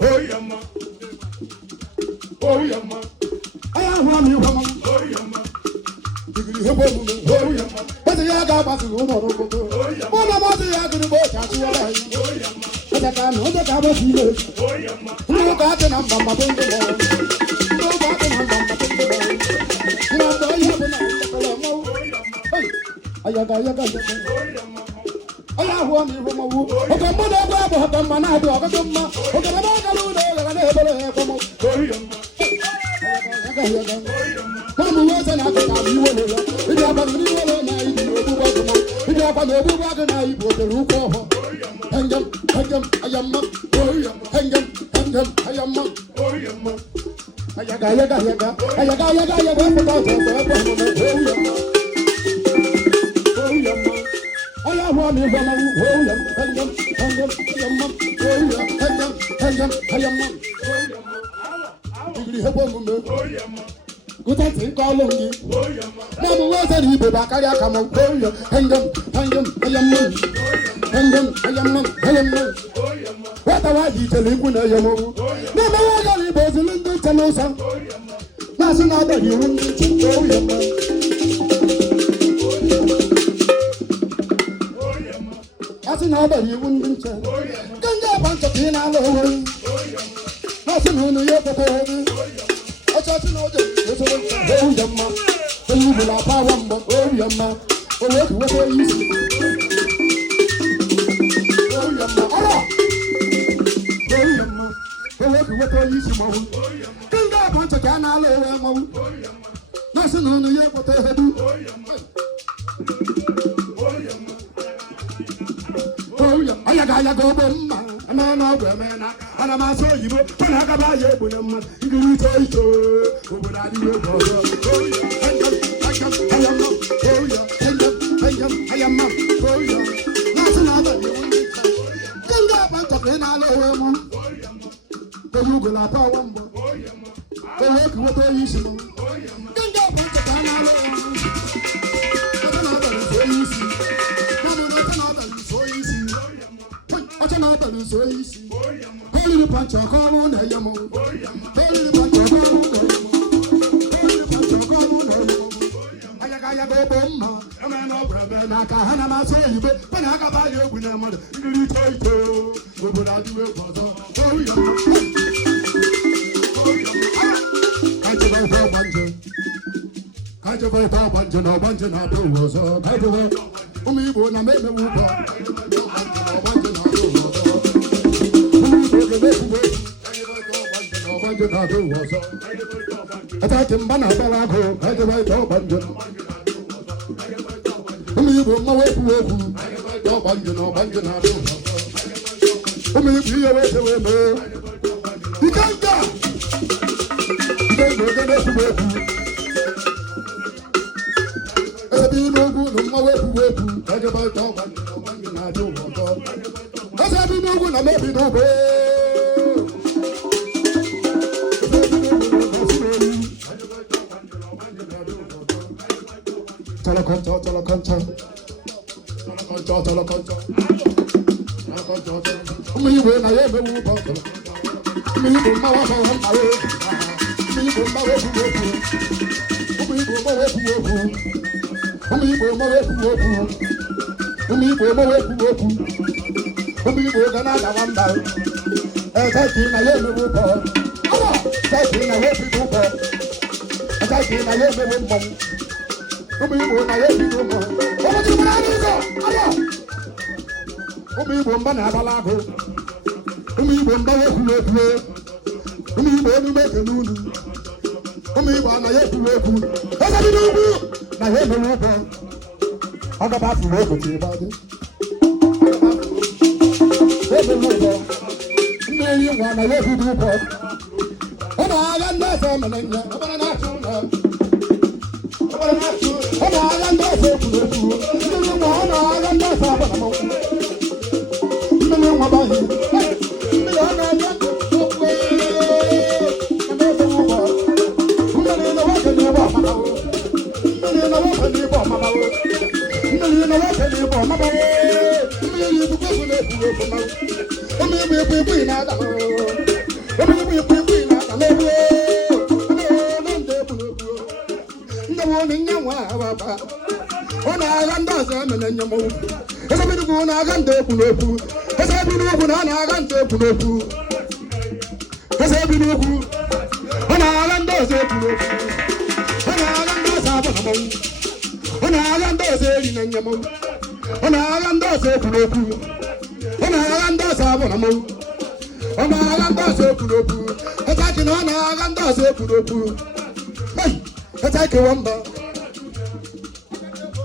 Oh yama. Oh yama. Aya hwa mi hwa mo. Oh yama. Digiri hebo mu. Oh yama. Bati ya ga ba su mo no ko. Mo na mo ti ya guru bo cha ti wa ba yi. Oh yama. Ata ka no de ka ba si le. Oh yama. Mo ka te na mbamba bo ndo mo. Mo ka te na mbamba bo ndo mo. Mo do ya bo na ko lo mo. Aya ga ya ga. Oh yama. Aya hwa mi hwa mo. O ka mo do ba bo ka ma na do ka ma. O ka ba ka lu do ga ne bo le ko mo. Oh yama. Come on, what's an appetite? You will know. If you have a little night, you will do what you want. If you have a little wagon, I will the roof of hang them, I am up. Hang them, I am up. Oh yama. Ayaga, I am one in one. Hang them, I am up. Hang them, I am up. Oh yama. Good at it, call on you. Oh yama. Never was a little back. I come on. Hang them, I am up. Hang them, I am up. Oh yama. What I did to live when I am over. Never was a little bit in the channel. Oh yama. That's another you won't get to go. Oh yama. That's another you wouldn't get. Oh yama. Don't get a bunch of pin all over. Oh yama. Nothing on the upper body. I just know that. Oh, yamma. So you will have power, but oh, yamma. Oh, what are you? Oh, yamma. Oh, yamma. Oh, what are you? Oh yama. Don't get a bunch of canal over. Oh yama. Nothing on the upper body. Oh yama. Oh yama. Oh, yeah. I go bomba. And I know where men are. And I'm also you. When I got by you, when I'm going to go. What I do. Oh, yeah. I am not. Oh, yeah. I am not. Oh, yeah. That's another you. Can go back to the Nalo. Oh yama. The Google up our one. Oh yama. The work with the issue. Oh yama. Can go back to the Nalo. That's another so easy. That's another so easy. What's another so easy? Oh yama. Holy the punch of corn, I am. Oh yama. Holy the punch of corn, holy the punch of corn, I go bomba. A man of brother, Nakahana, my son, when I got by you with a mother, you take to. What would I do it for? Oh, yeah. I just went for bunch. I just went for bunch, no bunch, no doors. I do it. Only when I made the whoop. Attacking Banabalago, I do it all bunch. Only when my way to work. No bunch, no bunch, no doors. Only if you away to me. You can't go. You can't go to work. As a being no good on my way to work. I do it all bunch, no bunch, no doors. As I do no good, I may be no way. Teleconto. Me when I ever move on. Me when my wife on my way. Me when my way to work. Me when my way to work. Me when my way to work. Me when my way to work. Me when another one down. Taking a yellow move on. Taking a heavy move on. Taking a yellow move on. Come here, I have you more. What you want to go? Come here, Banago. Come here, Banago. Come here, Banago. Come here, Banago. As I do, I have no more. I got back to work with you about it. There's a little. Million one, I have to do it. And I got nothing, and I'm not sure. Come on, I'm not so good. You know, I'm not so good. You know, my body. You know, I'm not so good. I'm not so good. You know, what can you want, my love? You know, what can you want, my love? You know, what can you want, my love? You know, you go to the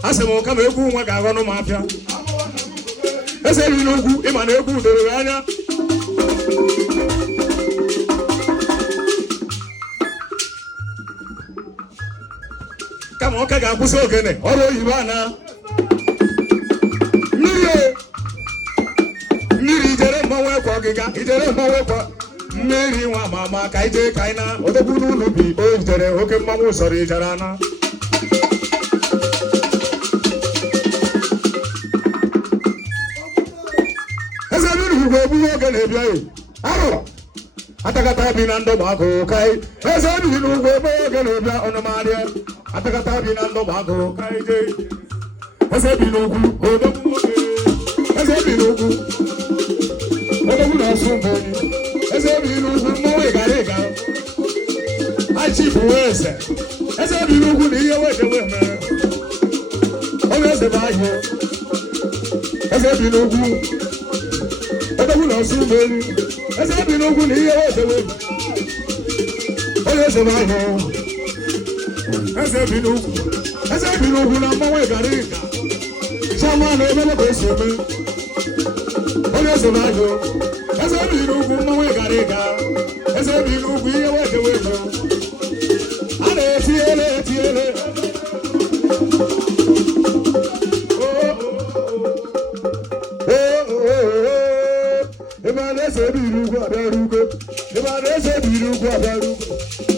Asemo kama egwu nwa ga-aghọ n'ụmụ afịa eze ri n'ugwu ịma na egwu doro anya kama ọka ga-akwụsị ogene ọrụ oyibo a na mmiri ijere mmanwụ ekwe ọgịga ijere mmanwụ ekwe mmiri nwa ma ka ije ka anyị na odogwu n'ụlọ bi o ijere oke mmanwụ sọrọ ijere ana oge na-ebia arụrụ atakata bi na ndụ gbagụ kai eze bi n'ugwu ebe oge na-ebia ọnụmarịa atakata bi na ndụ gbagụ kai je eze bi n'ugwu odogwu oge eze bi n'ugwu odogwu na-asụ mbonyi eze bi n'ugwu mmụọ ịgara ịga achifu eze eze bi n'ugwu na ihe wedewe mere onye eze bụ ahịa eze bi n'ugwu odogwu na-asụ mbonyi eze bi n'ugwu na ihe wedewe onye eze bụ ahịa eze bi n'ugwu na mmụọ ịgara ịga chama na emebe ka o si eme onye eze bụ ahịa eze bi n'ugwu mmụọ ịgara ịga eze bi n'ugwu ihe wedewe a na-etiele eze bi n'ugwu abịarugo eze bi n'ugwu abịarugo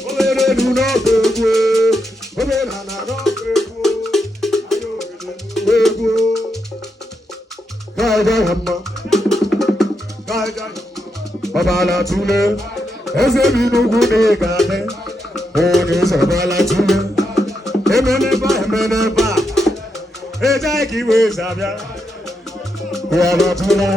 obere elu n'ọgụ egwu obere na n'ọgụ egwu ga-aga ya mma ọbala tụle eze bi n'ugwu na-ega adị onye eze ọbala tụle emenebe a eje ka iwe eze abịa ọbala tụle